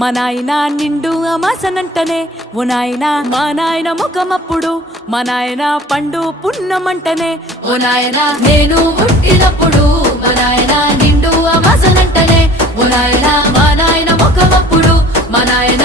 మా నాయన నిండు అమాసనంటనే ఓ నాయన మా నాయన ముఖమప్పుడు మా నాయన పండు పున్నమంటనే ఓ నాయన నేను పుట్టినప్పుడు మా నాయన నిండు అమాసనంటనే ఓ నాయన మా నాయన ముఖమప్పుడు మా నాయన